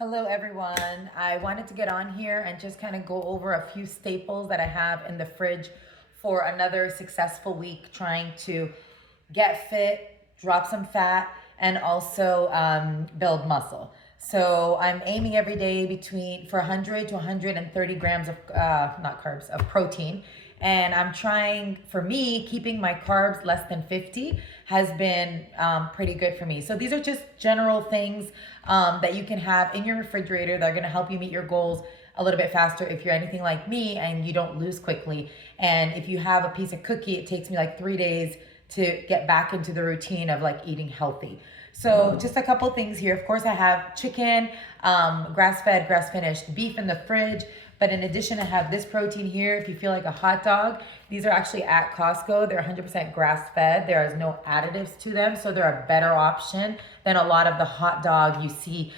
Hello, everyone. I wanted to get on here and just kind of go over a few staples that I have in the fridge for another successful week trying to get fit, drop some fat, and also build muscle. So I'm aiming every day for 100 to 130 grams of not carbs of protein, and I'm trying, for me, keeping my carbs less than 50 has been pretty good for me. So these are just general things that you can have in your refrigerator that are going to help you meet your goals a little bit faster if you're anything like me and you don't lose quickly. And if you have a piece of cookie, it takes me like 3 days to get back into the routine of like eating healthy. So just a couple things here. Of course, I have chicken, grass-fed, grass-finished beef in the fridge. But in addition, I have this protein here. If you feel like a hot dog, these are actually at Costco. They're 100% grass-fed. There is no additives to them, so they're a better option than a lot of the hot dog you see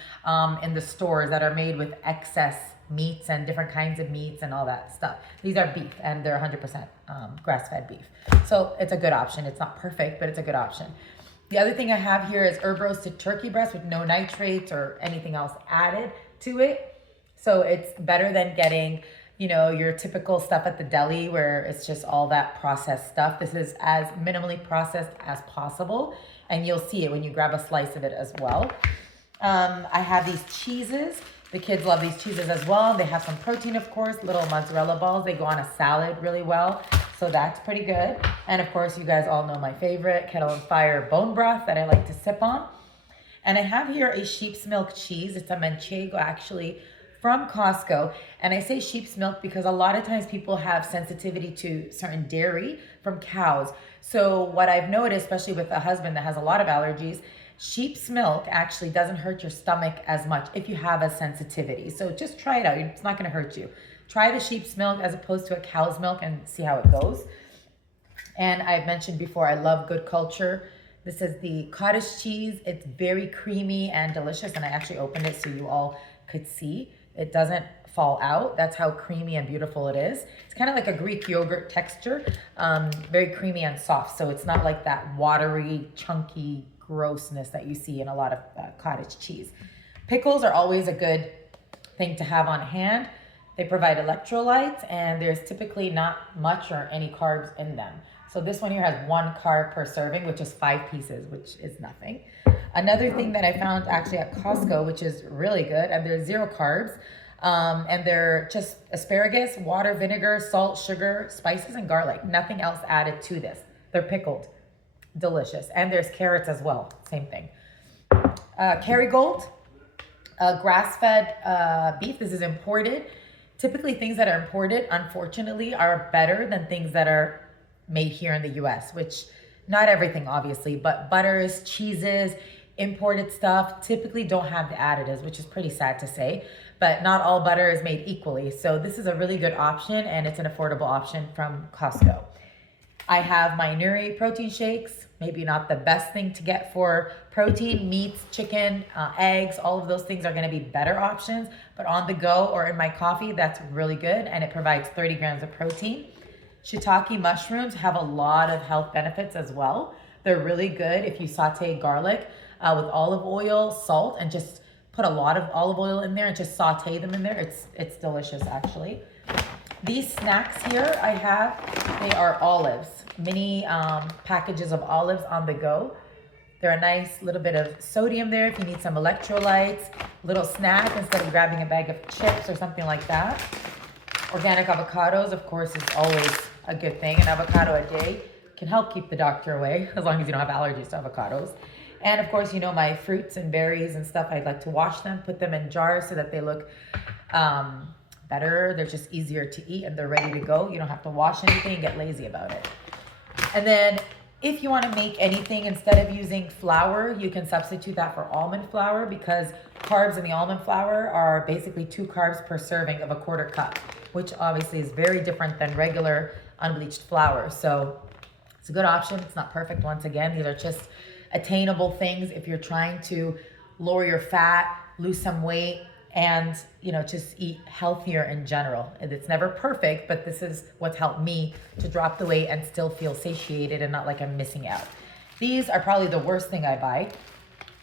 in the stores that are made with excess meats and different kinds of meats and all that stuff. These are beef, and they're 100% grass-fed beef. So it's a good option. It's not perfect, but it's a good option. The other thing I have here is herb roasted turkey breast with no nitrates or anything else added to it. So it's better than getting, your typical stuff at the deli where it's just all that processed stuff. This is as minimally processed as possible, and you'll see it when you grab a slice of it as well. I have these cheeses. The kids love these cheeses as well. They have some protein, of course, little mozzarella balls. They go on a salad really well, so that's pretty good. And of course, you guys all know my favorite, Kettle and Fire bone broth that I like to sip on. And I have here a sheep's milk cheese. It's a manchego, actually, from Costco. And I say sheep's milk because a lot of times people have sensitivity to certain dairy from cows. So what I've noticed, especially with a husband that has a lot of allergies, sheep's milk actually doesn't hurt your stomach as much if you have a sensitivity. So just try it out. It's not going to hurt you. Try the sheep's milk as opposed to a cow's milk and see how it goes. And I've mentioned before, I love Good Culture. This is the cottage cheese. It's very creamy and delicious. And I actually opened it so you all could see. It doesn't fall out. That's how creamy and beautiful it is. It's kind of like a Greek yogurt texture, very creamy and soft. So it's not like that watery, chunky grossness that you see in a lot of cottage cheese. Pickles are always a good thing to have on hand. They provide electrolytes, and there's typically not much or any carbs in them. So this one here has 1 carb per serving, which is 5 pieces, which is nothing. Another thing that I found actually at Costco, which is really good, and they're 0 carbs, and they're just asparagus, water, vinegar, salt, sugar, spices, and garlic. Nothing else added to this. They're pickled. Delicious. And there's carrots as well. Same thing. Kerrygold, grass-fed beef. This is imported. Typically, things that are imported, unfortunately, are better than things that are made here in the US, which not everything, obviously, but butters, cheeses, imported stuff typically don't have the additives, which is pretty sad to say, but not all butter is made equally. So this is a really good option, and it's an affordable option from Costco. I have my Nuri protein shakes, maybe not the best thing to get for protein, meats, chicken, eggs, all of those things are gonna be better options, but on the go or in my coffee, that's really good, and it provides 30 grams of protein. Shiitake mushrooms have a lot of health benefits as well. They're really good if you saute garlic with olive oil, salt, and just put a lot of olive oil in there and just saute them in there. It's delicious, actually. These snacks here I have, they are olives, mini packages of olives on the go. They're a nice little bit of sodium there if you need some electrolytes, little snack instead of grabbing a bag of chips or something like that. Organic avocados, of course, is always a good thing. An avocado a day can help keep the doctor away, as long as you don't have allergies to avocados. And of course, my fruits and berries and stuff, I'd like to wash them, put them in jars so that they look better. They're just easier to eat and they're ready to go. You don't have to wash anything and get lazy about it. And then if you want to make anything, instead of using flour, you can substitute that for almond flour, because carbs in the almond flour are basically 2 carbs per serving of a 1/4 cup, which obviously is very different than regular unbleached flour. So it's a good option. It's not perfect. Once again, these are just attainable things if you're trying to lower your fat, lose some weight, and just eat healthier in general. And it's never perfect, but this is what's helped me to drop the weight and still feel satiated and not like I'm missing out. These are probably the worst thing I buy.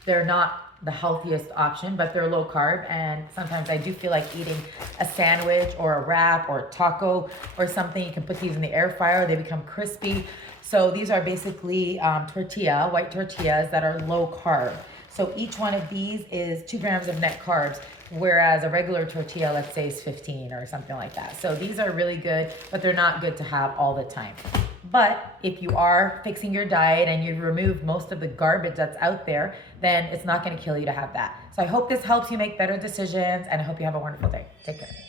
They're not the healthiest option, but they're low carb. And sometimes I do feel like eating a sandwich or a wrap or a taco or something. You can put these in the air fryer, they become crispy. So these are basically white tortillas that are low carb. So each one of these is 2 grams of net carbs, whereas a regular tortilla, let's say, is 15 or something like that. So these are really good, but they're not good to have all the time. But if you are fixing your diet and you've removed most of the garbage that's out there, then it's not going to kill you to have that. So I hope this helps you make better decisions, and I hope you have a wonderful day. Take care.